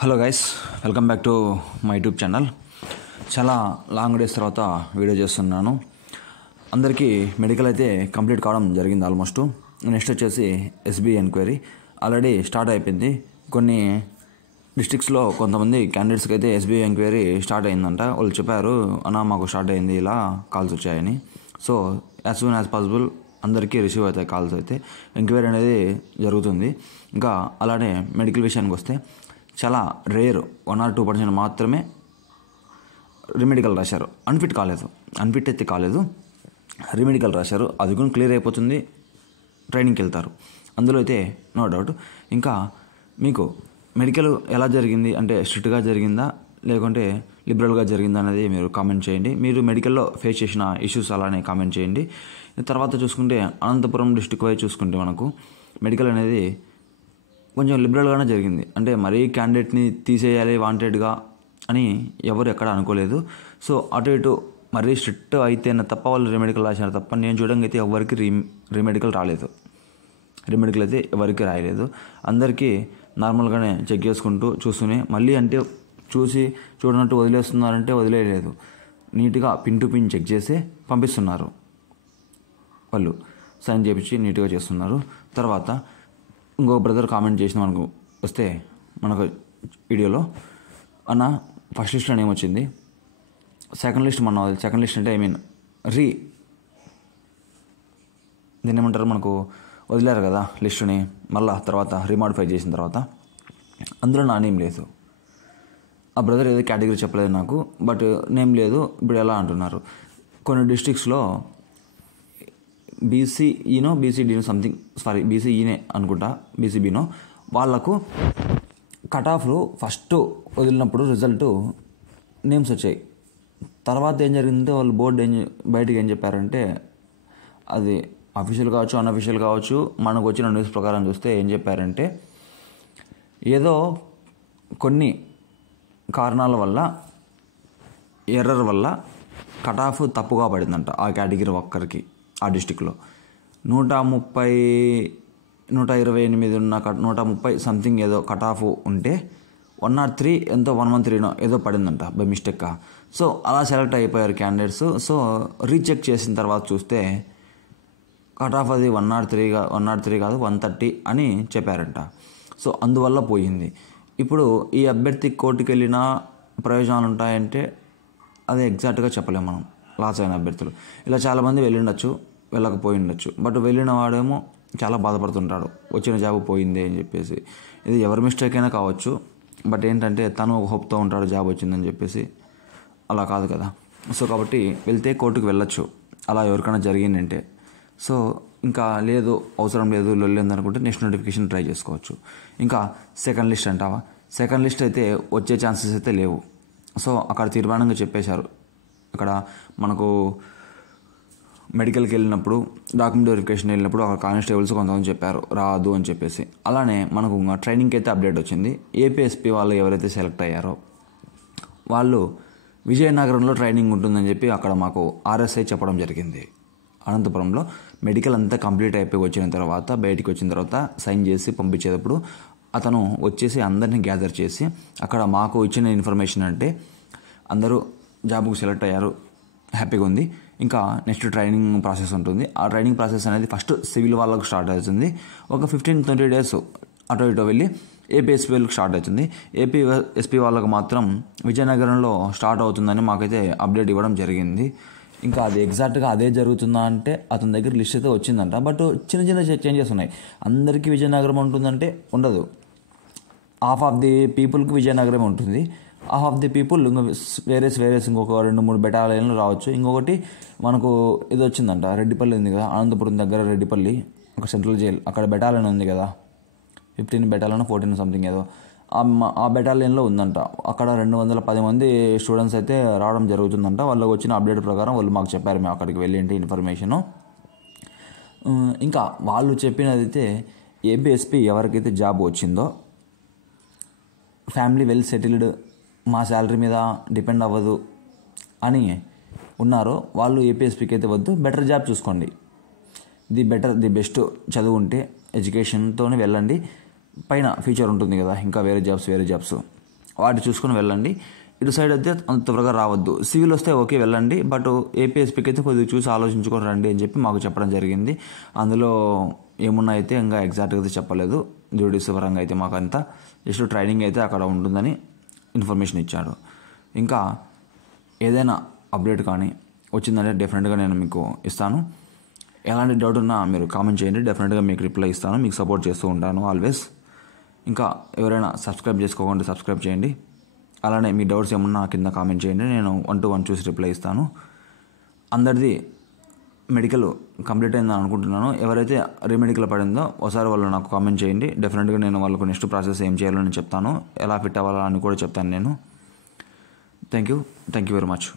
Hello guys, welcome back to my YouTube channel. చాలా long days తర్వాత video చేస్తున్నాను. అందరికీ మెడికల్ అయితే కంప్లీట్ కావడం జరిగింది ఆల్మోస్ట్. నెక్స్ట్ వచ్చేసి ఎస్బీఐ ఎంక్వైరీ ఆల్రెడీ స్టార్ట్ అయిపోయింది. కొన్ని డిస్ట్రిక్ట్స్లో కొంతమంది క్యాండిడేట్స్కి అయితే ఎస్బీఐ ఎంక్వైరీ స్టార్ట్ అయిందంట. వాళ్ళు చెప్పారు, అన్న మాకు స్టార్ట్ అయింది, ఇలా కాల్స్ వచ్చాయని. So as soon as possible అందరికీ రిసీవ్ అవుతాయి కాల్స్. అయితే ఎంక్వైరీ అనేది జరుగుతుంది. ఇంకా అలానే మెడికల్ విషయానికి వస్తే చాలా రేర్ 1 or 2% మాత్రమే రిమెడికల్ రాశారు. అన్ఫిట్ అయితే కాలేదు, రిమెడికల్ రాశారు. అది కూడా క్లియర్ అయిపోతుంది, ట్రైనింగ్కి వెళ్తారు. అందులో అయితే నో డౌట్. ఇంకా మీకు మెడికల్ ఎలా జరిగింది అంటే స్ట్రిక్ట్గా జరిగిందా లేకుంటే లిబరల్గా జరిగిందా అనేది మీరు కామెంట్ చేయండి. మీరు మెడికల్లో ఫేస్ చేసిన ఇష్యూస్ అలానే కామెంట్ చేయండి. తర్వాత చూసుకుంటే అనంతపురం డిస్టిక్ వైజ్ చూసుకుంటే మనకు మెడికల్ అనేది కొంచెం లిబరల్గానే జరిగింది. అంటే మరీ క్యాండిడేట్ని తీసేయాలి వాంటెడ్గా అని ఎవరు ఎక్కడ అనుకోలేదు. సో అటు ఇటు మరీ స్ట్రిక్ట్ అయితేనే తప్ప వాళ్ళు రిమెడికల్ రాశారు తప్ప నేను చూడడానికి అయితే ఎవరికి రిమెడికల్ రాలేదు. రిమెడికల్ అయితే ఎవరికి రాయలేదు. అందరికీ నార్మల్గానే చెక్ చేసుకుంటూ చూస్తూనే మళ్ళీ అంటే చూడనట్టు వదిలేస్తున్నారంటే వదిలేయలేదు. నీట్గా పిన్ టు పిన్ చెక్ చేసి పంపిస్తున్నారు. వాళ్ళు సైన్ చేయించి నీట్గా చేస్తున్నారు. తర్వాత ఇంకో బ్రదర్ కామెంట్ చేసిన మనకు వస్తే మనకు వీడియోలో, అన్న ఫస్ట్ లిస్ట్లో ఏమొచ్చింది, సెకండ్ లిస్ట్ సెకండ్ లిస్ట్ అంటే దీన్ని ఏమంటారు, మనకు వదిలేరు కదా లిస్టుని, మళ్ళీ తర్వాత రీమాడిఫై చేసిన తర్వాత అందులో నా నేమ్ లేదు. ఆ బ్రదర్ ఏదో కేటగిరీ చెప్పలేదు నాకు, బట్ నేమ్ లేదు. ఇప్పుడు ఎలా అంటున్నారు, కొన్ని డిస్ట్రిక్ట్స్లో బీసీడీనో సంథింగ్, బీసీఈనే అనుకుంటా, బీసీబీనో వాళ్లకు కట్ ఆఫ్లు ఫస్ట్ వదిలినప్పుడు రిజల్ట్ నేమ్స్ వచ్చాయి. తర్వాత ఏం జరిగిందంటే వాళ్ళు బోర్డు బయటకు ఏం చెప్పారంటే, అది అఫీషియల్ కావచ్చు అన్అఫీషియల్ కావచ్చు, మనకు వచ్చిన న్యూస్ ప్రకారం చూస్తే ఏం చెప్పారంటే ఏదో కొన్ని కారణాల వల్ల ఎర్రర్ వల్ల కట్ ఆఫ్ తప్పుగా పడిందంట ఆ కేటగిరీ ఒక్కరికి. ఆ డిస్టిక్లో 128 ఉన్న 130 సంథింగ్ ఏదో కట్ ఆఫ్ ఉంటే 103 ఎంతో 113 ఏదో పడిందంట బై మిస్టేక్గా. సో అలా సెలెక్ట్ అయిపోయారు క్యాండిడేట్స్. సో రీచెక్ చేసిన తర్వాత చూస్తే కట్ ఆఫ్ అది 103 కాదు 130 అని చెప్పారంట. సో అందువల్ల పోయింది. ఇప్పుడు ఈ అభ్యర్థి కోర్టుకు వెళ్ళినా ప్రయోజనాలు ఉంటాయంటే అది ఎగ్జాక్ట్గా చెప్పలేము మనం. లాస్ అయిన అభ్యర్థులు ఇలా చాలామంది వెళ్ళకపోయి ఉండొచ్చు. బట్ వెళ్ళిన వాడేమో చాలా బాధపడుతుంటాడు, వచ్చిన జాబ్ పోయింది అని చెప్పేసి. ఇది ఎవరి మిస్టేక్ అయినా కావచ్చు, బట్ ఏంటంటే తను ఒక హోప్తో ఉంటాడు జాబ్ వచ్చిందని చెప్పేసి. అలా కాదు కదా. సో కాబట్టి వెళ్తే కోర్టుకు వెళ్ళొచ్చు అలా ఎవరికైనా జరిగిందంటే. సో ఇంకా లేదు, అవసరం లేదు, లొల్లిందనుకుంటే నెక్స్ట్ నోటిఫికేషన్ ట్రై చేసుకోవచ్చు. ఇంకా సెకండ్ లిస్ట్ అంటావా, సెకండ్ లిస్ట్ అయితే వచ్చే ఛాన్సెస్ అయితే లేవు. సో అక్కడ తీర్మానంగా చెప్పేశారు. అక్కడ మనకు మెడికల్కి వెళ్ళినప్పుడు డాక్యుమెంట్ వెరిఫికేషన్ వెళ్ళినప్పుడు అక్కడ కానిస్టేబుల్స్ కొంతమంది చెప్పారు రాదు అని చెప్పేసి. అలానే మనకు ట్రైనింగ్కి అయితే అప్డేట్ వచ్చింది. ఏపీఎస్పీ వాళ్ళు ఎవరైతే సెలెక్ట్ అయ్యారో వాళ్ళు విజయనగరంలో ట్రైనింగ్ ఉంటుందని చెప్పి అక్కడ మాకు ఆర్ఎస్ఐ చెప్పడం జరిగింది. అనంతపురంలో మెడికల్ అంతా కంప్లీట్ అయిపోయి బయటికి వచ్చిన తర్వాత సైన్ చేసి పంపించేటప్పుడు అతను వచ్చేసి అందరినీ గ్యాదర్ చేసి అక్కడ మాకు ఇచ్చిన ఇన్ఫర్మేషన్ అంటే అందరూ జాబ్కు సెలెక్ట్ అయ్యారు, హ్యాపీగా ఉంది. ఇంకా నెక్స్ట్ ట్రైనింగ్ ప్రాసెస్ ఉంటుంది. ఆ ట్రైనింగ్ ప్రాసెస్ అనేది ఫస్ట్ సివిల్ వాళ్ళకు స్టార్ట్ అవుతుంది. ఒక 15-20 డేస్ అటు ఇటు వెళ్ళి ఏపీఎస్పీ వాళ్ళకి స్టార్ట్ అవుతుంది. ఏపీఎస్పీ వాళ్ళకు మాత్రం విజయనగరంలో స్టార్ట్ అవుతుందని మాకైతే అప్డేట్ ఇవ్వడం జరిగింది. ఇంకా అది ఎగ్జాక్ట్గా అదే జరుగుతుందా అంటే అతని దగ్గర లిస్ట్ అయితే వచ్చిందంట. బట్ చిన్న చేంజెస్ ఉన్నాయి. అందరికీ విజయనగరం ఉంటుందంటే ఉండదు. హాఫ్ ఆఫ్ ది పీపుల్కి విజయనగరం ఉంటుంది, half of the people whereas ఇంకొక 2-3 బెటాలియన్లు రావచ్చు. ఇంకొకటి మనకు ఇది వచ్చిందంట, రెడ్డిపల్లి ఉంది కదా, అనంతపురం దగ్గర రెడ్డిపల్లి ఒక సెంట్రల్ జైల్, అక్కడ బెటాలియన్ ఉంది కదా, 15 బెటాలియన్ 14 సంథింగ్ ఏదో, ఆ బెటాలియన్లో ఉందంట. అక్కడ 210 మంది స్టూడెంట్స్ అయితే రావడం జరుగుతుందంట. వాళ్ళకి వచ్చిన అప్డేట్ ప్రకారం వాళ్ళు మాకు చెప్పారు, మేము అక్కడికి వెళ్ళి ఏంటి ఇన్ఫర్మేషను. ఇంకా వాళ్ళు చెప్పినది అయితే ఏపీఎస్పీ ఎవరికైతే జాబ్ వచ్చిందో, ఫ్యామిలీ వెల్ సెటిల్డ్, మా శాలరీ మీద డిపెండ్ అవ్వదు అని ఉన్నారో వాళ్ళు ఏపీఎస్పీకి అయితే వద్దు, బెటర్ జాబ్ చూసుకోండి. ది బెస్ట్ చదువు ఉంటే ఎడ్యుకేషన్తోనే వెళ్ళండి. పైన ఫ్యూచర్ ఉంటుంది కదా, ఇంకా వేరే జాబ్స్ వాటి చూసుకొని వెళ్ళండి. ఇటు సైడ్ అయితే అంత త్వరగా రావద్దు. సివిల్ వస్తే ఓకే వెళ్ళండి, బట్ ఏపీఎస్పీకి అయితే కొద్దిగా చూసి ఆలోచించుకొని రండి అని చెప్పి మాకు చెప్పడం జరిగింది. అందులో ఏమున్నా అయితే ఇంకా ఎగ్జాక్ట్గా అయితే చెప్పలేదు. డ్యూటీస్ పరంగా అయితే మాకు అంతా జస్ట్ ట్రైనింగ్ అయితే అక్కడ ఉంటుందని ఇన్ఫర్మేషన్ ఇచ్చారు. ఇంకా ఏదైనా అప్డేట్ కానీ వచ్చిందంటే డెఫినెట్గా నేను మీకు ఇస్తాను. ఎలాంటి డౌట్ ఉన్నా మీరు కామెంట్ చేయండి, డెఫినెట్గా మీకు రిప్లై ఇస్తాను. మీకు సపోర్ట్ చేస్తూ ఉంటాను ఆల్వేస్. ఇంకా ఎవరైనా సబ్స్క్రైబ్ చేసుకోకుండా సబ్స్క్రైబ్ చేయండి. అలానే మీ డౌట్స్ ఏమన్నా కింద కామెంట్ చేయండి, నేను 1 to 1 చూసి రిప్లై ఇస్తాను. అందరిది మెడికల్ కంప్లీట్ అయిందని అనుకుంటున్నాను. ఎవరైతే రీమెడికల్ పడిందో ఒకసారి వాళ్ళు నాకు కామెంట్ చేయండి. డెఫినెట్గా నేను వాళ్ళకు నెక్స్ట్ ప్రాసెస్ ఏం చేయాలో నేను చెప్తాను, ఎలా ఫిట్ అవ్వాలని కూడా చెప్తాను నేను. Thank you very much.